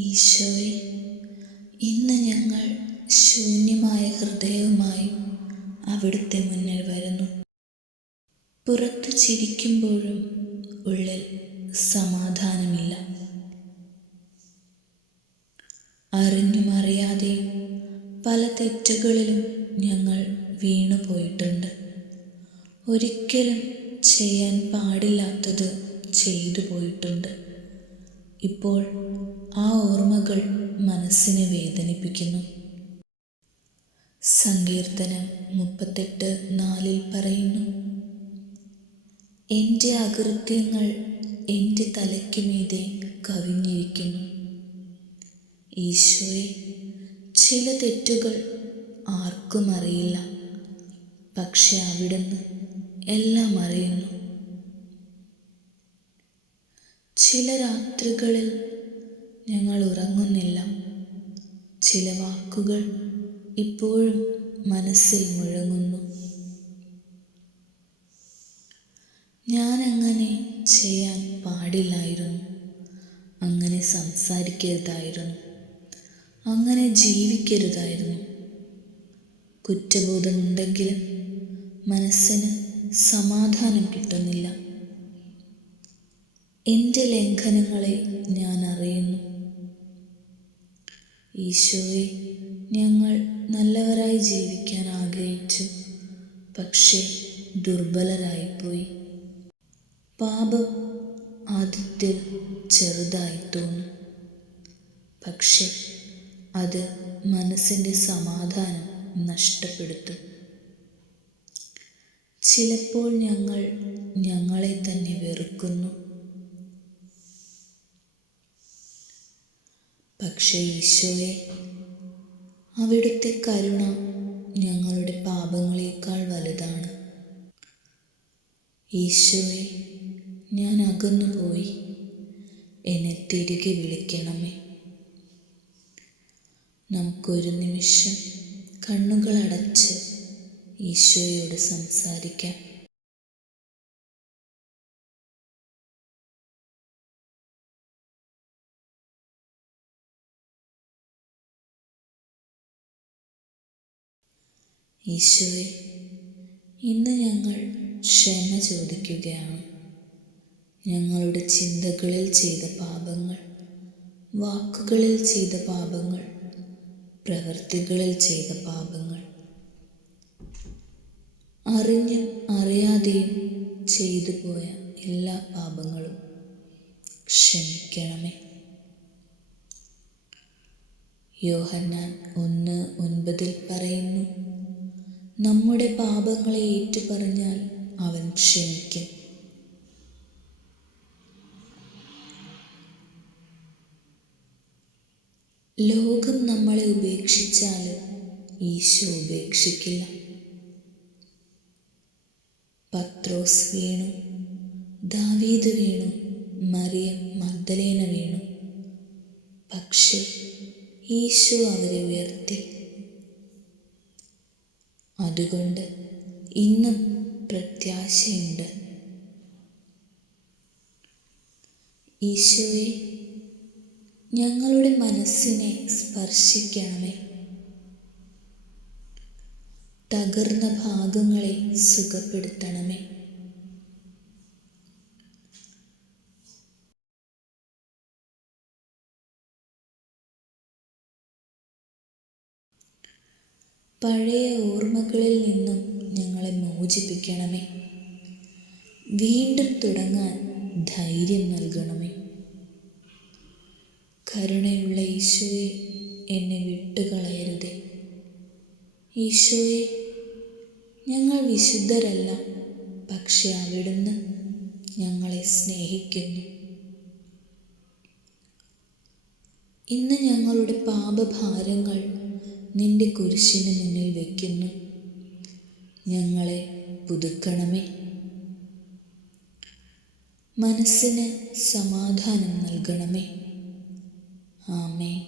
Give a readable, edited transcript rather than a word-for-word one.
ഈശോയെ, ഇന്ന് ഞങ്ങൾ ശൂന്യമായ ഹൃദയവുമായി അവിടുത്തെ മുന്നിൽ വരുന്നു. പുറത്തു ചിരിക്കുമ്പോഴും ഉള്ളിൽ സമാധാനമില്ല. അറിഞ്ഞും അറിയാതെയും പല തെറ്റുകളിലും ഞങ്ങൾ വീണുപോയിട്ടുണ്ട്. ഒരിക്കലും ചെയ്യാൻ പാടില്ലാത്തത് ചെയ്തു പോയിട്ടുണ്ട്. ഇപ്പോൾ ആ ഓർമ്മകൾ മനസ്സിനെ വേദനിപ്പിക്കുന്നു. സങ്കീർത്തനം 38:4 പറയുന്നു, എൻ്റെ അകൃത്യങ്ങൾ എൻ്റെ തലയ്ക്ക് മീതെ കവിഞ്ഞിരിക്കുന്നു. ഈശോയെ, ചില തെറ്റുകൾ ആർക്കും അറിയില്ല, പക്ഷെ അവിടുന്ന് എല്ലാം അറിയുന്നു. ചില രാത്രികളിൽ ഞങ്ങൾ ഉറങ്ങുന്നില്ല. ചില വാക്കുകൾ ഇപ്പോഴും മനസ്സിൽ മുഴങ്ങുന്നു. ഞാൻ അങ്ങനെ ചെയ്യാൻ പാടില്ലായിരുന്നു, അങ്ങനെ സംസാരിക്കരുതായിരുന്നു, അങ്ങനെ ജീവിക്കരുതായിരുന്നു. കുറ്റബോധമുണ്ടെങ്കിലും മനസ്സിന് സമാധാനം കിട്ടുന്നില്ല. എൻ്റെ ലംഘനങ്ങളെ ഞാൻ അറിയുന്നു. ഈശോയെ, ഞങ്ങൾ നല്ലവരായി ജീവിക്കാൻ ആഗ്രഹിച്ചു, പക്ഷേ ദുർബലരായിപ്പോയി. പാപം ആദ്യത്തിൽ ചെറുതായി തോന്നും, പക്ഷെ അത് മനസ്സിൻ്റെ സമാധാനം നഷ്ടപ്പെടുത്തും. ചിലപ്പോൾ ഞങ്ങൾ ഞങ്ങളെ തന്നെ വെറുക്കുന്നു. പക്ഷേ ഈശോയെ, അവിടുത്തെ കരുണ ഞങ്ങളുടെ പാപങ്ങളേക്കാൾ വലുതാണ്. ഈശോയെ, ഞാൻ അകന്നുപോയി, എന്നെ തിരികെ വിളിക്കണമേ. നമുക്കൊരു നിമിഷം കണ്ണുകളടച്ച് ഈശോയോട് സംസാരിക്കാം. ഈശോയെ, ഇന്ന് ഞങ്ങൾ ക്ഷമ ചോദിക്കുകയാണ്. ഞങ്ങളുടെ ചിന്തകളിൽ ചെയ്ത പാപങ്ങൾ, വാക്കുകളിൽ ചെയ്ത പാപങ്ങൾ, പ്രവൃത്തികളിൽ ചെയ്ത പാപങ്ങൾ, അറിഞ്ഞും അറിയാതെയും ചെയ്തു പോയ എല്ലാ പാപങ്ങളും ക്ഷമിക്കണമേ. യോഹന്നാൻ 1:9 പറയുന്നു, നമ്മുടെ പാപങ്ങളെ ഏറ്റുപറഞ്ഞാൽ അവൻ ക്ഷമിക്കും. ലോകം നമ്മളെ ഉപേക്ഷിച്ചാലും ഈശോ ഉപേക്ഷിക്കില്ല. പത്രോസ് വീണു, ദാവീദ് വീണു, മറിയം മഗ്ദലേന വീണു, പക്ഷേ ഈശോ അവരെ ഉയർത്തി. അതുകൊണ്ട് ഇന്നും പ്രത്യാശയുണ്ട്. ഈശോയെ, ഞങ്ങളുടെ മനസ്സിനെ സ്പർശിക്കണമേ. തകർന്ന ഭാഗങ്ങളെ സുഖപ്പെടുത്തണമേ. പഴയ ഓർമ്മകളിൽ നിന്നും ഞങ്ങളെ മോചിപ്പിക്കണമേ. വീണ്ടും തുടങ്ങാൻ ധൈര്യം നൽകണമേ. കരുണയുള്ള ഈശോയെ, എന്നെ വിട്ടുകളയരുതേ. ഈശോയെ, ഞങ്ങൾ വിശുദ്ധരല്ല, പക്ഷെ അവിടുന്ന് ഞങ്ങളെ സ്നേഹിക്കുന്നു. ഇന്ന് ഞങ്ങളുടെ പാപഭാരങ്ങൾ നിന്റെ കുരിശിന് മുന്നിൽ വയ്ക്കുന്നു. ഞങ്ങളെ പുതുക്കണമേ. മനസ്സിന് സമാധാനം നൽകണമേ. ആമേൻ.